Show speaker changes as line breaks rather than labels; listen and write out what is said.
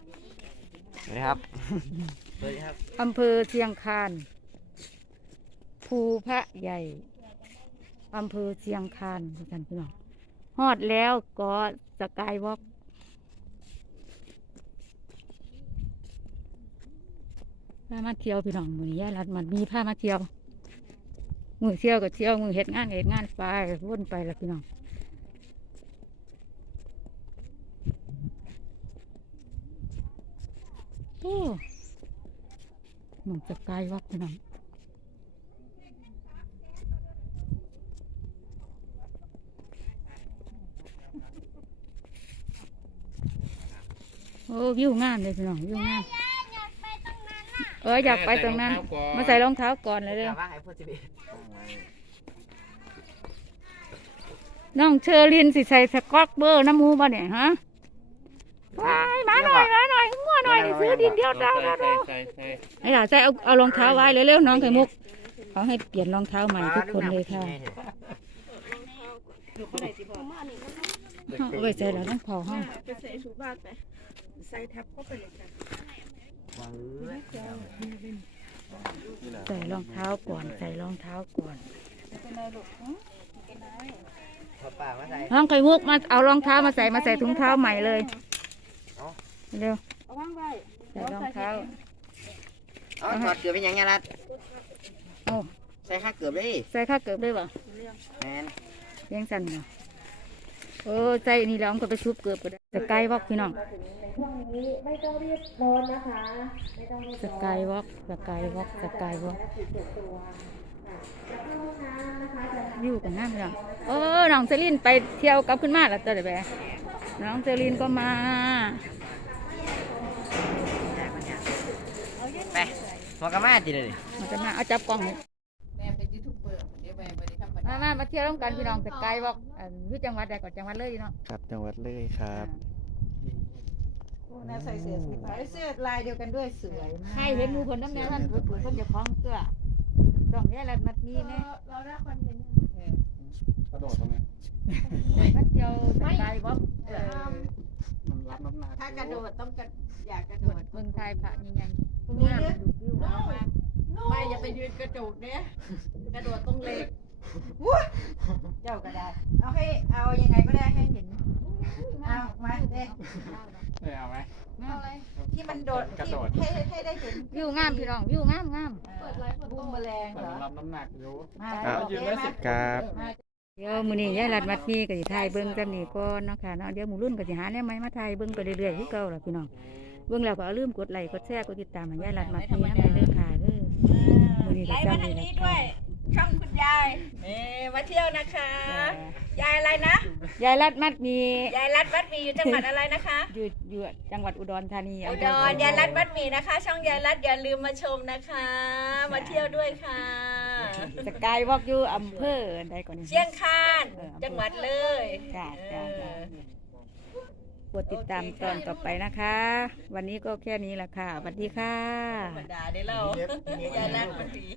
สวัสดีครับสวัสดีครับ
อำเภอเชียงคานภูพระใหญ่อำเภอเชียงคานท่านพี่น้องฮอดแล้วก็สกายวอล์กพามาเที่ยวพี่น้องมือย่ารัดมันมีพามาเที่ยวมือเที่ยวก็เที่ยวมือเฮ็ดงานไปวนไปแล้วพี่น้องโอ้หมองสกายวอล์กพี่น้องโอ้วิวงามเลยพี่น้องวิวงามอยากไปตรงนั้น มาใส่รองเท้าก่อนเลยเร็วน้องเชอรินสิใส่สก๊อตเบอร์น้ำมูบ่เนี่ยฮะไปมาหน่อยงัวหน่อยซื้อดินเดียวดาวไอ้หล่าใส่เอารองเท้าไว้เร็วๆน้องไข่มุกเขาให้เปลี่ยนรองเท้าใหม่ทุกคนเลยค่ะเอาไปใส่แล้วต้องเผาห้อง
ใส่ชุดบาทไปใส่แท็บเข้าไปเลยค่ะ
ใส่รองเท้าก่อนใส่รองเท้าก่อนน้องไข่มุกมาเอารองเท้ามาใส่ถุงเท้าใหม่เลยเร็วใส่รองเท้า
ถอดเกือบเป็นยังไงล่ะใส่ข้าเกือบได้
ใส่ข้าเกือบได้ป่ะ
แมน
เลี้ยงสันเนาะใส่นี่แล้วมันก็ไปชุบเกือบก็ได้สกายวอล์กพี่น้อง
ช่วงนี้ไม่ต้องรีบนอนนะคะไม่ต้องรีบ
สกายวอล์กอยู่กันน้ำพี่น้องน้องเซลินไปเที่ยวกลับขึ้นมาแล้วตัวเดี๋ยวไปน้องเซลินก็มา
ไปหัวกระมาจีเลย
มันจะมาเอาจับกล้องมาเที่ยวร่วมกันพี่น้องสกายวอล์กอยู่จังหวัดใดก่อนจังหวัดเลยเนาะ
ครับจังหวัดเลยครับ
ใส่เสื้อสีฟ้าเสื้อลายเดียวกันด้วยสวยมาก
ใครเห็นมูคนน้ำแน่ท่านเปิดคนจะคล้องเสื้อตรงนี้แหละมัดมีแน่
เราได้คอนเทนต์
กระโดดตรงนี้
มาเที่ยวสกายวอล์ก
มันรับน้ำหนัก
ถ้ากระโดดต้องอยากกระโดด
เมืองไทยพระยังไง
ไม่อย่าไปยืนกระโดดเนี่ยกระโดดต้องเล็กเจ้าก็ได้เอายังไงก็ได้ให้เห็นเอามาเด็ก
เอาไหม
ที่มันโดดให้ได้เห็น
วิวงามพี่น้องวิวงาม
เปิดไลฟ์บูมแมลงเหรอ
รับน้ำหนักอยู่
ยืนได้สิ
ครับ
เดี๋ยวมื้อนี้ยายรัดมัดมีก็สิถ่ายเบิ่งกันนี่ก่อนเนาะค่ะเนาะเดี๋ยวหมู่รุ่นก็สิหาแนวใหม่มาถ่ายเบิ่งไปเรื่อยๆคือเก่าล่ะพี่น้องเบิ่งแล้วก็อย่าลืมกดไลค์กดแชร์กดติดตามให้ยายรัดมัดมีนำเด้อค่ะเด้อมื้อนี้ก็จังนี้ด้วย
ช่องคุณยายมาเที่ยวนะคะยายอะไรนะ
ยายรัดมัดมี
ยายรัดมัดมีอยู่จังหวัดอะไรนะคะ
อยู่จังหวัดอุดรธานี
อุดรยายรัดมัดมีนะคะช่องยายรัดอย่าลืมมาชมนะคะมาเที่ยวด้วยค่ะ
สกายวอล์กอยู่อำเภอใดก่อนนี่
เชียงคานจังหวัดเลย
จ้ากดติดตามตอนต่อไปนะคะ วันนี้ก็แค่นี้แหละค่ะสวัสดีค่ะ
ธรรมดาได้เล่ายายรัดมัดมี